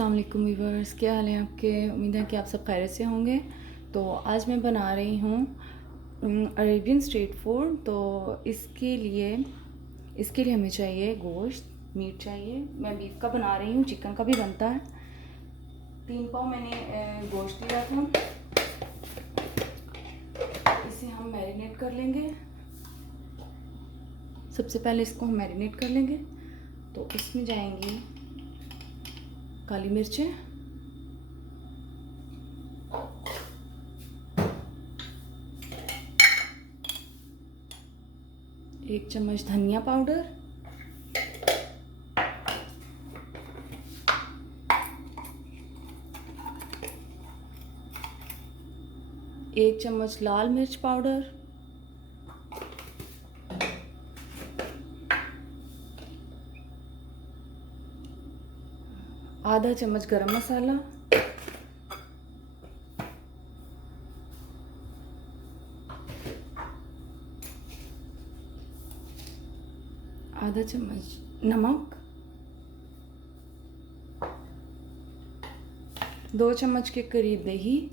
अस्सलाम वालेकुम व्यूअर्स, क्या हाल है आपके। उम्मीद है कि आप सब खैरियत से होंगे। तो आज मैं बना रही हूँ अरेबियन स्ट्रीट फूड। तो इसके लिए हमें चाहिए गोश्त, मीट चाहिए। मैं बीफ का बना रही हूँ, चिकन का भी बनता है। 3 पाव मैंने गोश्त लिया था। इसे हम मैरिनेट कर लेंगे। सबसे पहले इसको हम मैरिनेट कर लेंगे। तो इसमें जाएंगी काली मिर्चें, एक चम्मच धनिया पाउडर, एक चम्मच लाल मिर्च पाउडर, आधा चम्मच गरम मसाला, आधा चम्मच नमक, 2 चम्मच के करीब दही,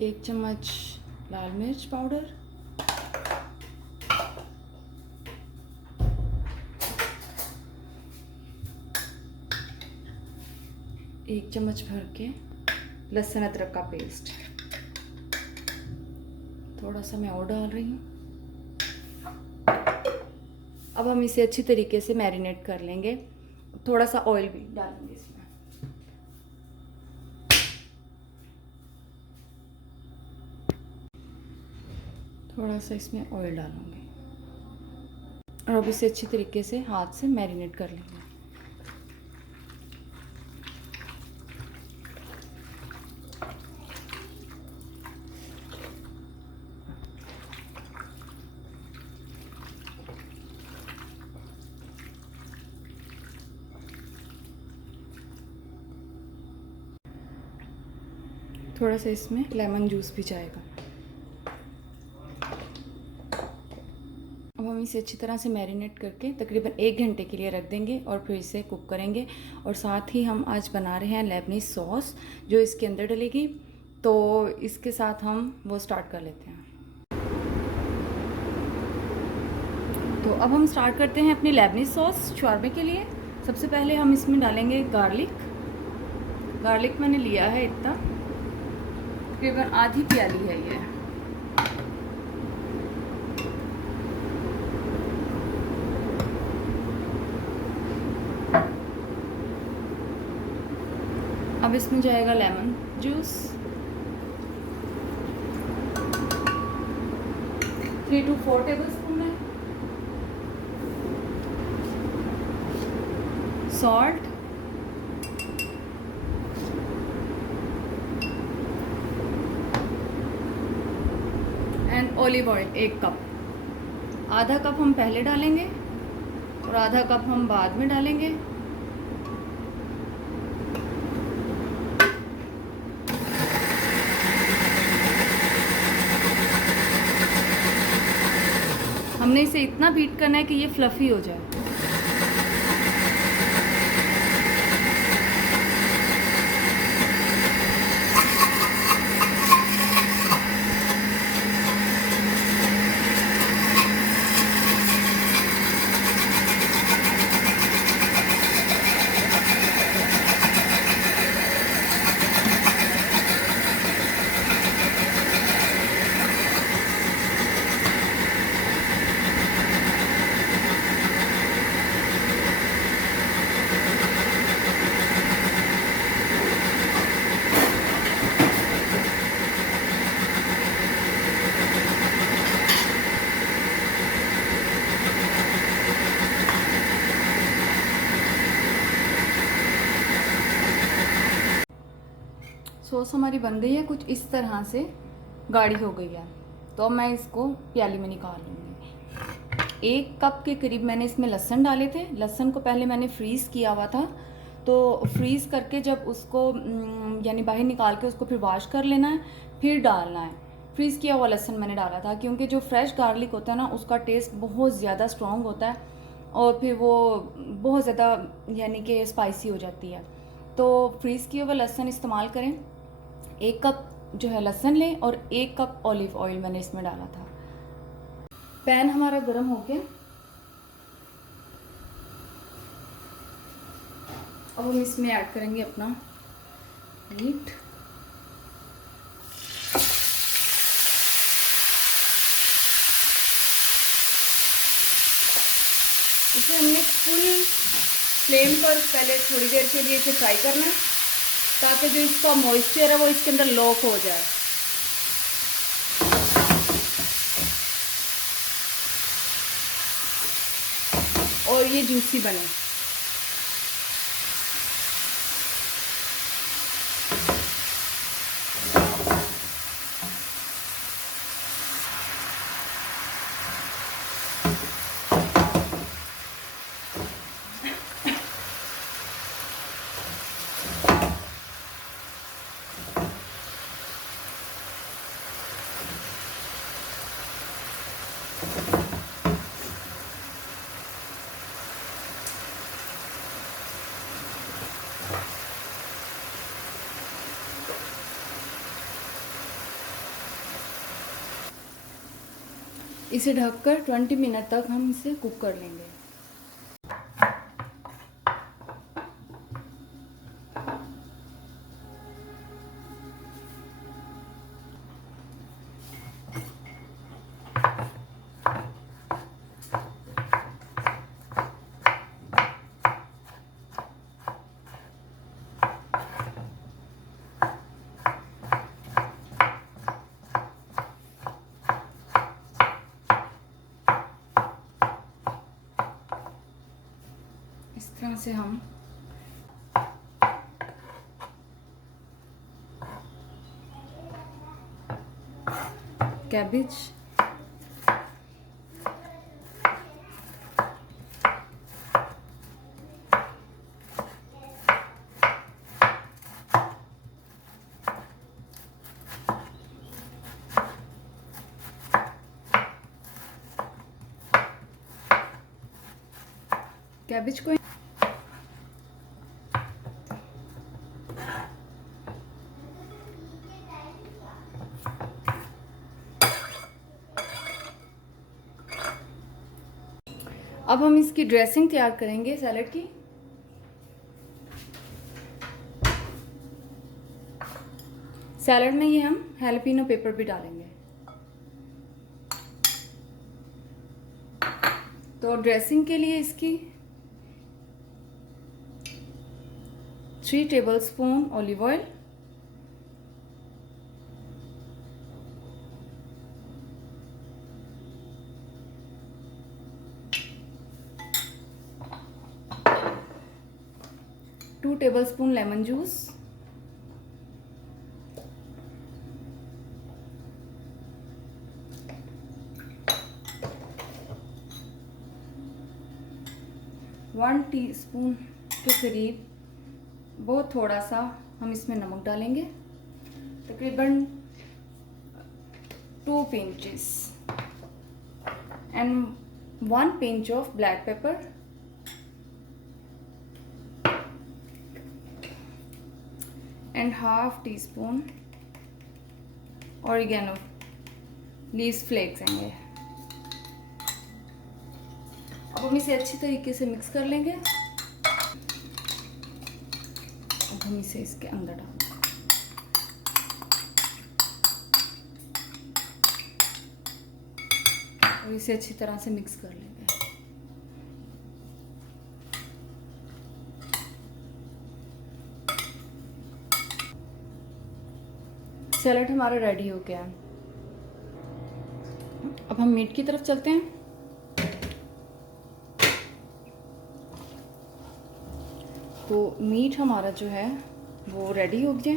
एक चम्मच लाल मिर्च पाउडर, एक चम्मच भर के लहसुन अदरक का पेस्ट। थोड़ा सा मैं और डाल रही हूँ। अब हम इसे अच्छी तरीके से मैरिनेट कर लेंगे। थोड़ा सा ऑयल भी डालेंगे इसमें। थोड़ा सा इसमें ऑयल डालूंगी और अब इसे अच्छी तरीके से हाथ से मैरिनेट कर लेंगे। थोड़ा सा इसमें लेमन जूस भी जाएगा। अब हम इसे अच्छी तरह से मैरिनेट करके तकरीबन 1 घंटे के लिए रख देंगे और फिर इसे कुक करेंगे। और साथ ही हम आज बना रहे हैं लेबनीज सॉस जो इसके अंदर डलेगी। तो इसके साथ हम वो स्टार्ट कर लेते हैं। तो अब हम स्टार्ट करते हैं अपनी लेबनीज सॉस शॉर्मे के लिए। सबसे पहले हम इसमें डालेंगे गार्लिक मैंने लिया है इतना, तकरीबन आधी प्याली है ये। अब इसमें जाएगा लेमन जूस, 3 to 4 टेबलस्पून है। Salt, and olive oil 1 cup. आधा कप हम पहले डालेंगे और आधा कप हम बाद में डालेंगे। हमने इसे इतना बीट करना है कि ये फ्लफी हो जाए। सॉस हमारी बन गई है, कुछ इस तरह से गाढ़ी हो गई है। तो अब मैं इसको प्याली में निकाल लूँगी। 1 कप के करीब मैंने इसमें लहसुन डाले थे। लहसुन को पहले मैंने फ्रीज़ किया हुआ था। तो फ्रीज़ करके जब उसको यानी बाहर निकाल के उसको फिर वॉश कर लेना है, फिर डालना है। फ्रीज़ किया हुआ लहसुन मैंने डाला था, क्योंकि जो फ्रेश गार्लिक होता है ना उसका टेस्ट बहुत ज़्यादा स्ट्रॉन्ग होता है और फिर वो बहुत ज़्यादा यानी कि स्पाइसी हो जाती है। तो फ्रीज़ किया हुआ लहसुन इस्तेमाल करें। 1 कप जो है लहसुन लें और 1 कप ऑलिव ऑयल मैंने इसमें डाला था। पैन हमारा गर्म हो गया। अब हम इसमें ऐड करेंगे अपना मीट। इसे हमने फुल फ्लेम पर पहले थोड़ी देर के लिए इसे फ्राई करना है, ताकि जो इसका मॉइस्चर है वो इसके अंदर लॉक हो जाए। और ये जूसी बने। इसे ढककर 20 मिनट तक हम इसे कुक कर लेंगे। इस तरह से हम कैबेज, कैबेज को अब हम इसकी ड्रेसिंग तैयार करेंगे सैलेड की। सैलेड में ये हम हैलोपिनो पेपर भी डालेंगे। तो ड्रेसिंग के लिए इसकी 3 tablespoon olive oil, 2 tablespoon lemon juice, 1 teaspoon के करीब, बहुत थोड़ा सा हम इसमें नमक डालेंगे, तकरीबन 2 pinches, and 1 pinch of black pepper, and half teaspoon oregano leaves flakes आएंगे। अब हम इसे अच्छी तरीके से मिक्स कर लेंगे। अब हम इसे इसके अंदर डालेंगे और इसे अच्छी तरह से मिक्स कर लेंगे। सैलेड हमारा रेडी हो गया। अब हम मीट की तरफ चलते हैं। तो मीट हमारा जो है वो रेडी हो गया।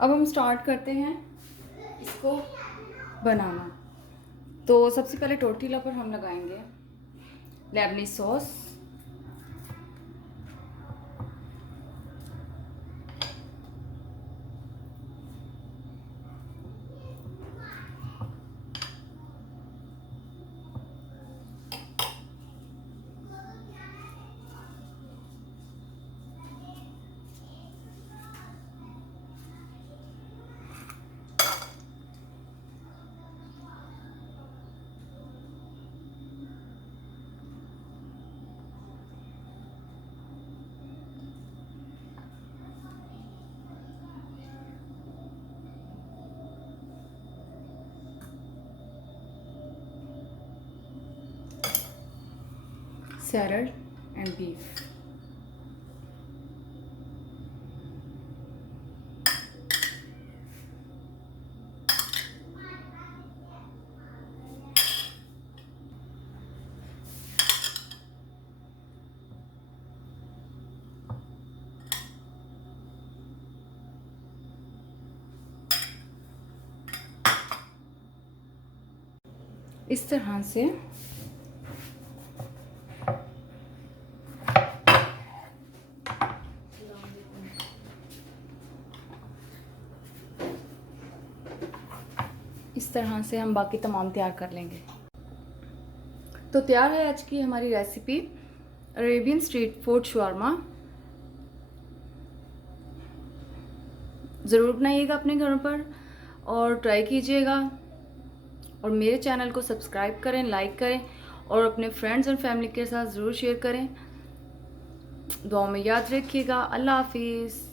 अब हम स्टार्ट करते हैं इसको बनाना। तो सबसे पहले टोर्टिला पर हम लगाएंगे Lebanese sauce, salad and beef. इस तरह से हम बाकी तमाम तैयार कर लेंगे। तो तैयार है आज की हमारी recipe Arabian street food shawarma. ज़रूर बनाइएगा अपने घरों पर और ट्राई कीजिएगा, और मेरे चैनल को सब्सक्राइब करें, लाइक करें और अपने फ्रेंड्स और फैमिली के साथ ज़रूर शेयर करें। दुआ में याद रखिएगा। अल्लाह हाफिज़।